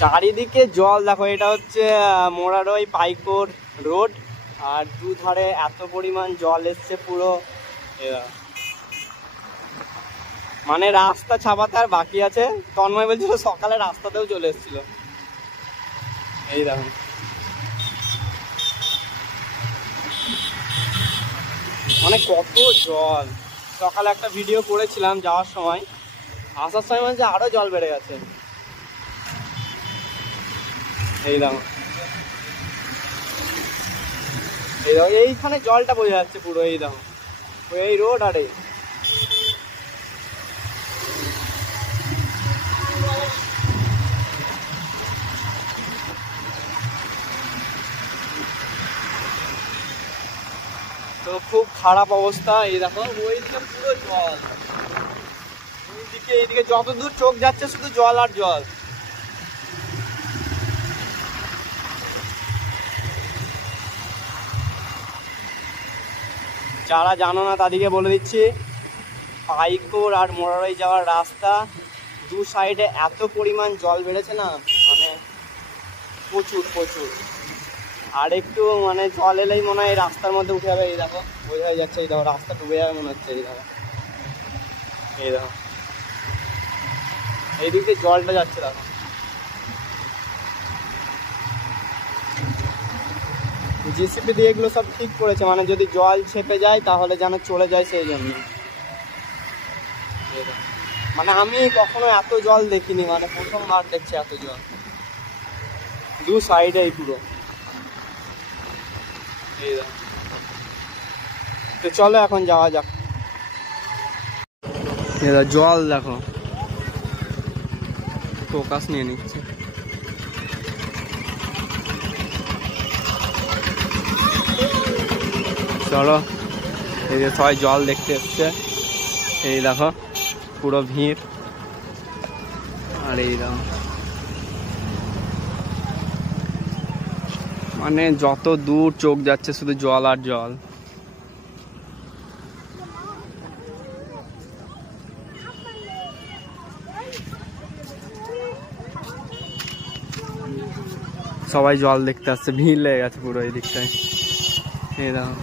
চারিদিকে জল দেখো। এটা হচ্ছে মোরারই পাইকোর রোড, আর দুধারে এত পরিমাণ জল এসছে পুরো, মানে রাস্তা ছাপাতে আর বাকি আছে। তন্ময় বলছিল সকালে রাস্তাতেও চলে এসেছিল। এই দেখো মানে কত জল। সকালে একটা ভিডিও করেছিলাম যাওয়ার সময়, আসার সময় মানে আরো জল বেড়ে গেছে। এই দেখো এই দেখো এইখানে জলটা বোঝা যাচ্ছে পুরো। এই দেখো এই রোড, আর এই তো খুব খারাপ অবস্থা। এই দেখো ওইদিকে পুরো জল, ওইদিকে এইদিকে যত দূর চোখ যাচ্ছে শুধু জল আর জল। যারা জানো না তাদেরকে বলে দিচ্ছি, পাইকোর আর মোরারই যাওয়ার রাস্তা দু সাইডে এত পরিমাণ জল বেড়েছে না, মানে প্রচুর প্রচুর। আর একটু মানে জল এলেই মনে হয় রাস্তার মধ্যে উঠে যাবে। এই দেখো বোঝা যাচ্ছে, এই দেখো রাস্তা ডুবে যাবে মনে হচ্ছে। এই দেখো এই দেখো এই দিক দিয়ে জলটা যাচ্ছে। দেখো জিসিপি দিয়ে এগুলো সব ঠিক করেছে, মানে যদি জল ছেপে যায় তাহলে যেন চলে যায়, সেই জন্য। মানে আমি কখনো এত জল দেখিনি, মানে প্রথমবার দেখছি এত জল দু সাইডে পুরো। তো চলো এখন যাওয়া যাক। জল দেখো, ফোকাস নিয়ে নিচ্ছে। চলো এই যে সবাই জল দেখতে এসছে। এই দেখো পুরো ভিড়। আর এই দেখো মানে যত দূর চোখ যাচ্ছে শুধু জল আর জল। সবাই জল দেখতে আসছে, ভিড় লেগে গেছে পুরো এই দিকটায়। এই দেখো